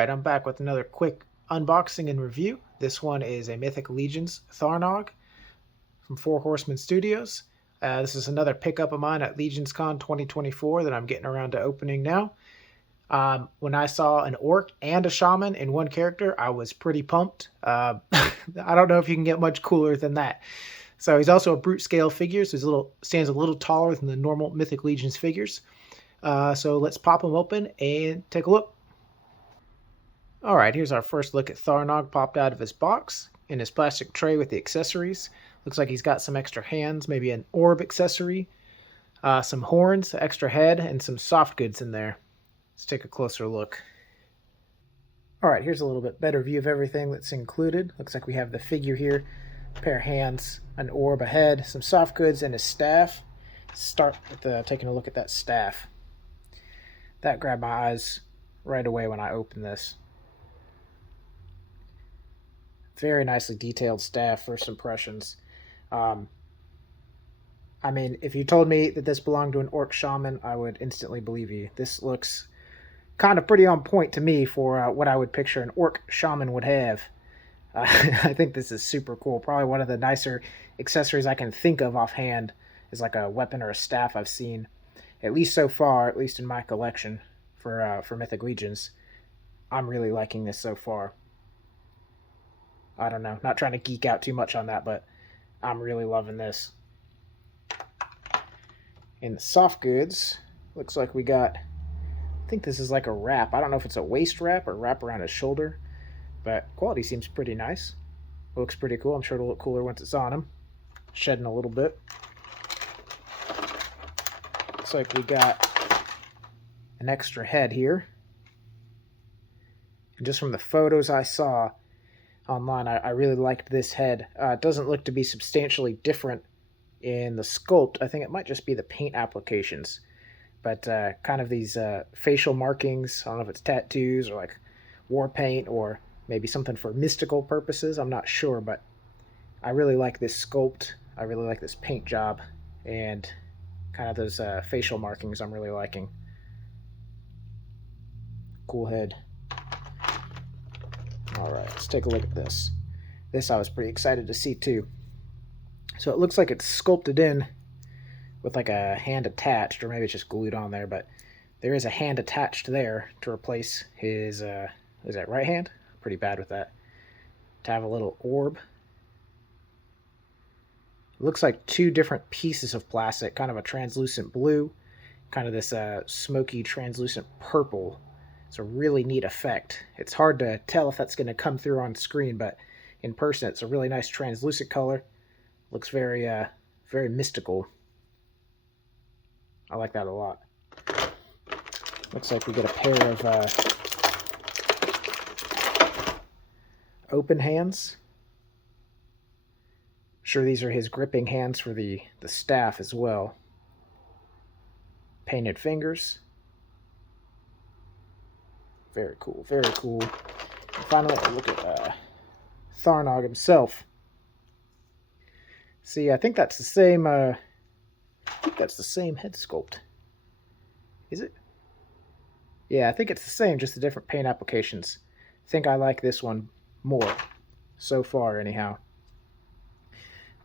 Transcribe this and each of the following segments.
Alright, I'm back with another quick unboxing and review. This one is a Mythic Legions Tharnog from Four Horsemen Studios. This is another pickup of mine at LegionsCon 2024 that I'm getting around to opening now. When I saw an Orc and a Shaman in one character, I was pretty pumped. I don't know if you can get much cooler than that. So he's also a brute scale figure, so he stands a little taller than the normal Mythic Legions figures. So let's pop him open and take a look. Alright, here's our first look at Tharnog popped out of his box in his plastic tray with the accessories. Looks like he's got some extra hands, maybe an orb accessory, some horns, extra head, and some soft goods in there. Let's take a closer look. Alright, here's a little bit better view of everything that's included. Looks like we have the figure here, a pair of hands, an orb, a head, some soft goods, and his staff. Start with taking a look at that staff. That grabbed my eyes right away when I opened this. Very nicely detailed staff, first impressions. I mean, if you told me that this belonged to an Orc Shaman, I would instantly believe you. This looks kind of pretty on point to me for what I would picture an Orc Shaman would have. I think this is super cool. Probably one of the nicer accessories I can think of offhand is like a weapon or a staff I've seen, at least so far, at least in my collection for Mythic Legions. I'm really liking this so far. I don't know, not trying to geek out too much on that, but I'm really loving this. In the soft goods, looks like we got, I think this is like a wrap. I don't know if it's a waist wrap or wrap around his shoulder, but quality seems pretty nice. Looks pretty cool. I'm sure it'll look cooler once it's on him. Shedding a little bit. Looks like we got an extra head here. And just from the photos I saw online, I really liked this head. It doesn't look to be substantially different in the sculpt. I think it might just be the paint applications, but kind of these facial markings. I don't know if it's tattoos or like war paint or maybe something for mystical purposes. I'm not sure, but I really like this sculpt. I really like this paint job and kind of those facial markings I'm really liking. Cool head. Alright, let's take a look at this. This I was pretty excited to see too. So it looks like it's sculpted in with like a hand attached, or maybe it's just glued on there, but there is a hand attached there to replace his, is that right hand? Pretty bad with that. To have a little orb. It looks like two different pieces of plastic, kind of a translucent blue, kind of this smoky translucent purple. It's a really neat effect. It's hard to tell if that's going to come through on screen, but in person it's a really nice translucent color. Looks very very mystical. I like that a lot. Looks like we get a pair of open hands. I'm sure these are his gripping hands for the staff as well. Painted fingers. Very cool, very cool. And finally, a look at Tharnog himself. See, I think that's the same. I think that's the same head sculpt. Is it? Yeah, I think it's the same, just the different paint applications. I think I like this one more so far, anyhow.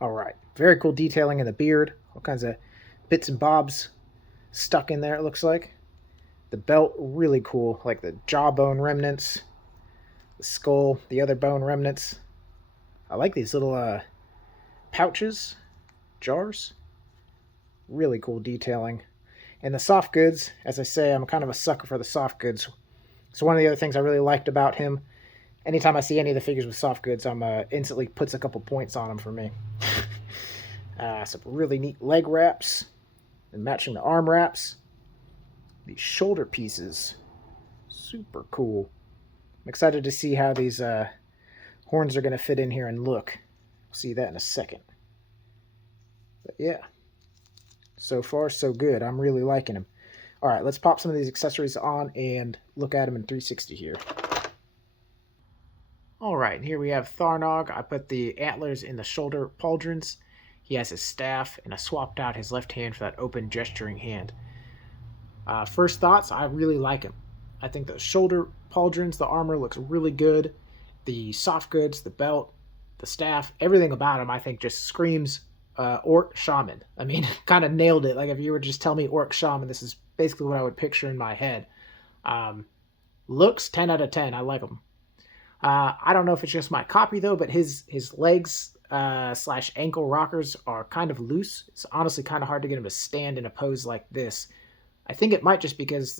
All right, very cool detailing in the beard. All kinds of bits and bobs stuck in there. It looks like. The belt, really cool, like the jawbone remnants, the skull, the other bone remnants. I like these little pouches, jars. Really cool detailing. And the soft goods, as I say, I'm kind of a sucker for the soft goods. So one of the other things I really liked about him, anytime I see any of the figures with soft goods, I'm instantly puts a couple points on them for me. Some really neat leg wraps, and matching the arm wraps. These shoulder pieces, super cool. I'm excited to see how these horns are going to fit in here and look. We'll see that in a second. But yeah, so far so good. I'm really liking them. All right, let's pop some of these accessories on and look at them in 360 here. All right, here we have Tharnog. I put the antlers in the shoulder pauldrons. He has his staff, and I swapped out his left hand for that open gesturing hand. First thoughts, I really like him. I think the shoulder pauldrons, the armor looks really good. The soft goods, the belt, the staff, everything about him, I think, just screams Orc Shaman. I mean, kind of nailed it. Like if you were to just tell me Orc Shaman, this is basically what I would picture in my head. Um, Looks 10 out of 10. I like him. I don't know if it's just my copy though, but his legs slash ankle rockers are kind of loose. It's honestly kind of hard to get him to stand in a pose like this. I think it might just because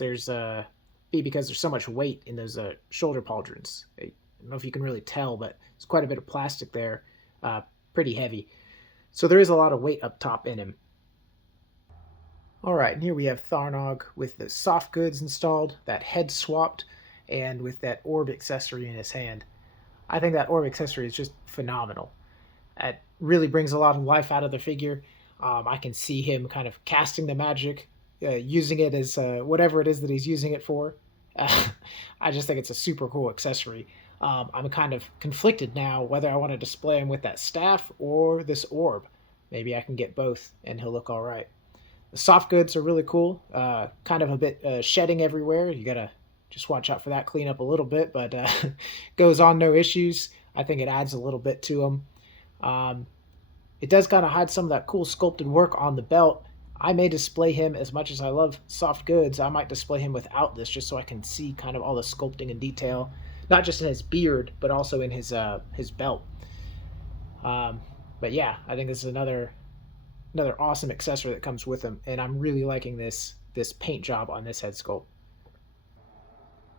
because there's so much weight in those shoulder pauldrons. I don't know if you can really tell, but there's quite a bit of plastic there, pretty heavy. So there is a lot of weight up top in him. All right, and here we have Tharnog with the soft goods installed, that head swapped, and with that orb accessory in his hand. I think that orb accessory is just phenomenal. It really brings a lot of life out of the figure. I can see him kind of casting the magic, using it as whatever it is that he's using it for. I just think it's a super cool accessory. I'm kind of conflicted now whether I want to display him with that staff or this orb. Maybe I can get both and he'll look all right. The soft goods are really cool. Kind of a bit shedding everywhere. You gotta just watch out for that, clean up a little bit, but goes on no issues. I think it adds a little bit to them. It does kind of hide some of that cool sculpted work on the belt. I may display him as much as I love soft goods. I might display him without this just so I can see kind of all the sculpting and detail, not just in his beard, but also in his belt. But yeah, I think this is another awesome accessory that comes with him, and I'm really liking this paint job on this head sculpt.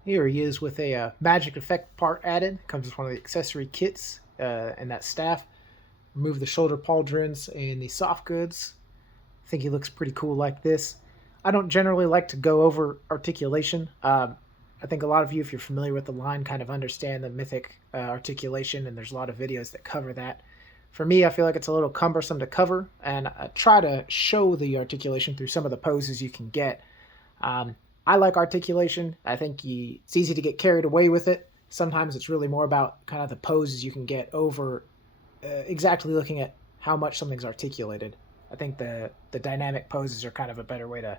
Here he is with a magic effect part added. Comes with one of the accessory kits and that staff. Remove the shoulder pauldrons and the soft goods. I think he looks pretty cool like this. I don't generally like to go over articulation. I think a lot of you, if you're familiar with the line, kind of understand the Mythic articulation, and there's a lot of videos that cover that. For me, I feel like it's a little cumbersome to cover, and I try to show the articulation through some of the poses you can get. I like articulation. I think it's easy to get carried away with it. Sometimes it's really more about kind of the poses you can get over exactly looking at how much something's articulated. I think the dynamic poses are kind of a better way to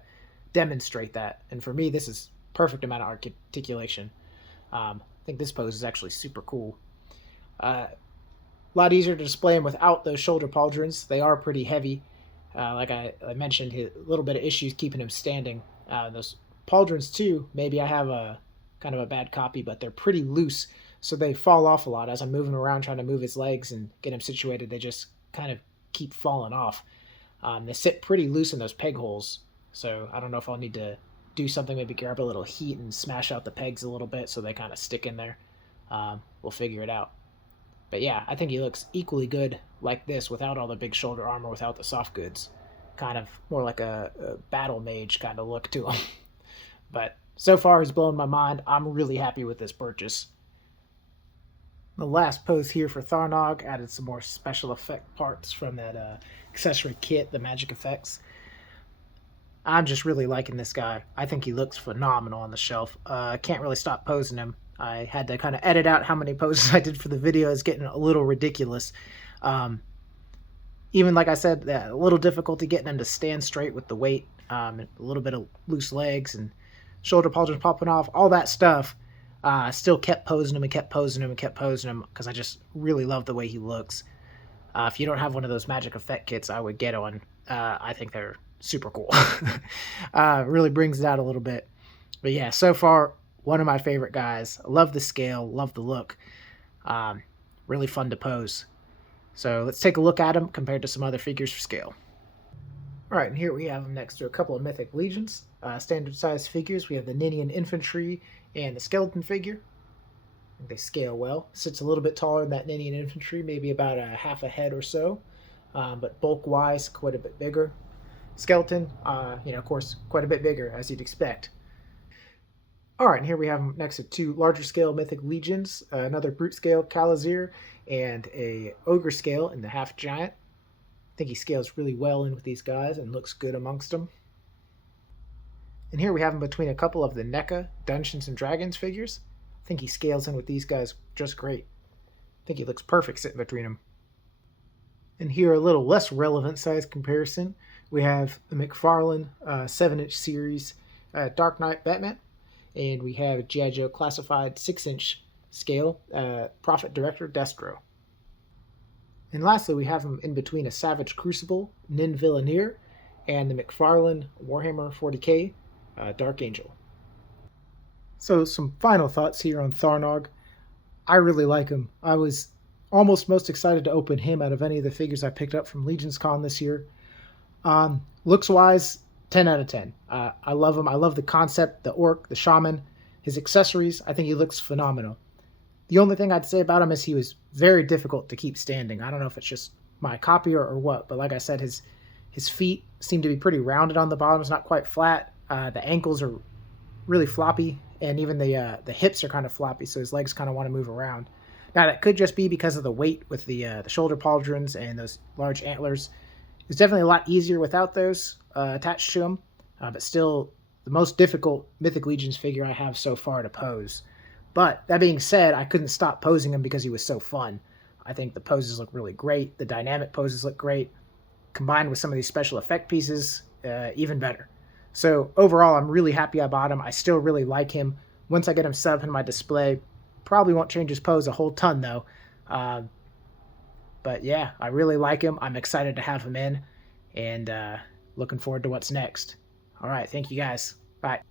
demonstrate that. And for me, this is perfect amount of articulation. I think this pose is actually super cool. A lot easier to display them without those shoulder pauldrons. They are pretty heavy. Like I mentioned, a little bit of issues keeping him standing. Those pauldrons too, maybe I have a kind of a bad copy, but they're pretty loose, so they fall off a lot as I'm moving around trying to move his legs and get him situated. They just kind of keep falling off. They sit pretty loose in those peg holes, so I don't know if I'll need to do something, maybe grab a little heat and smash out the pegs a little bit so they kind of stick in there. We'll figure it out. But yeah, I think he looks equally good like this without all the big shoulder armor, without the soft goods. Kind of more like a battle mage kind of look to him. But so far he's blown my mind. I'm really happy with this purchase. The last pose here for Tharnog added some more special effect parts from that accessory kit, the magic effects. I'm just really liking this guy. I think he looks phenomenal on the shelf. I can't really stop posing him. I had to kind of edit out how many poses I did for the video. It's getting a little ridiculous. Even like I said, a little difficulty getting him to stand straight with the weight, a little bit of loose legs and shoulder pauldrons popping off, all that stuff. I still kept posing him and kept posing him and kept posing him because I just really love the way he looks. If you don't have one of those magic effect kits, I would get one. I think they're super cool. Really brings it out a little bit. But yeah, so far, one of my favorite guys. Love the scale, love the look. Really fun to pose. So let's take a look at him compared to some other figures for scale. All right, and here we have him next to a couple of Mythic Legions. Standard size figures, we have the Ninian Infantry and the Skeleton figure. They scale well. Sits a little bit taller than that Ninian Infantry, maybe about a half a head or so. But bulk-wise, quite a bit bigger. Skeleton, of course, quite a bit bigger, as you'd expect. All right, and here we have him next to two larger scale Mythic Legions, another brute scale Kalazir, and a ogre scale in the half giant. I think he scales really well in with these guys and looks good amongst them. And here we have him between a couple of the NECA Dungeons and Dragons figures. I think he scales in with these guys just great. I think he looks perfect sitting between them. And here, a little less relevant size comparison, we have the McFarlane 7-inch series Dark Knight Batman. And we have G.I. Joe classified 6-inch scale, Prophet Director Destro. And lastly, we have him in between a Savage Crucible, Nin Villaneer, and the McFarlane Warhammer 40k Dark Angel. So, some final thoughts here on Tharnog. I really like him. I was almost most excited to open him out of any of the figures I picked up from Legion's Con this year. Looks wise, 10 out of 10. I love him. I love the concept, the orc, the shaman, his accessories. I think he looks phenomenal. The only thing I'd say about him is he was very difficult to keep standing. I don't know if it's just my copy or what, but like I said, his feet seem to be pretty rounded on the bottom. It's not quite flat. The ankles are really floppy, and even the hips are kind of floppy, so his legs kind of want to move around. Now, that could just be because of the weight with the shoulder pauldrons and those large antlers. It's definitely a lot easier without those attached to him, but still the most difficult Mythic Legions figure I have so far to pose. But that being said, I couldn't stop posing him because he was so fun. I think the poses look really great. The dynamic poses look great. Combined with some of these special effect pieces, even better. So overall, I'm really happy I bought him. I still really like him. Once I get him set up in my display, probably won't change his pose a whole ton though. But yeah, I really like him. I'm excited to have him in, and looking forward to what's next. All right, thank you guys. Bye.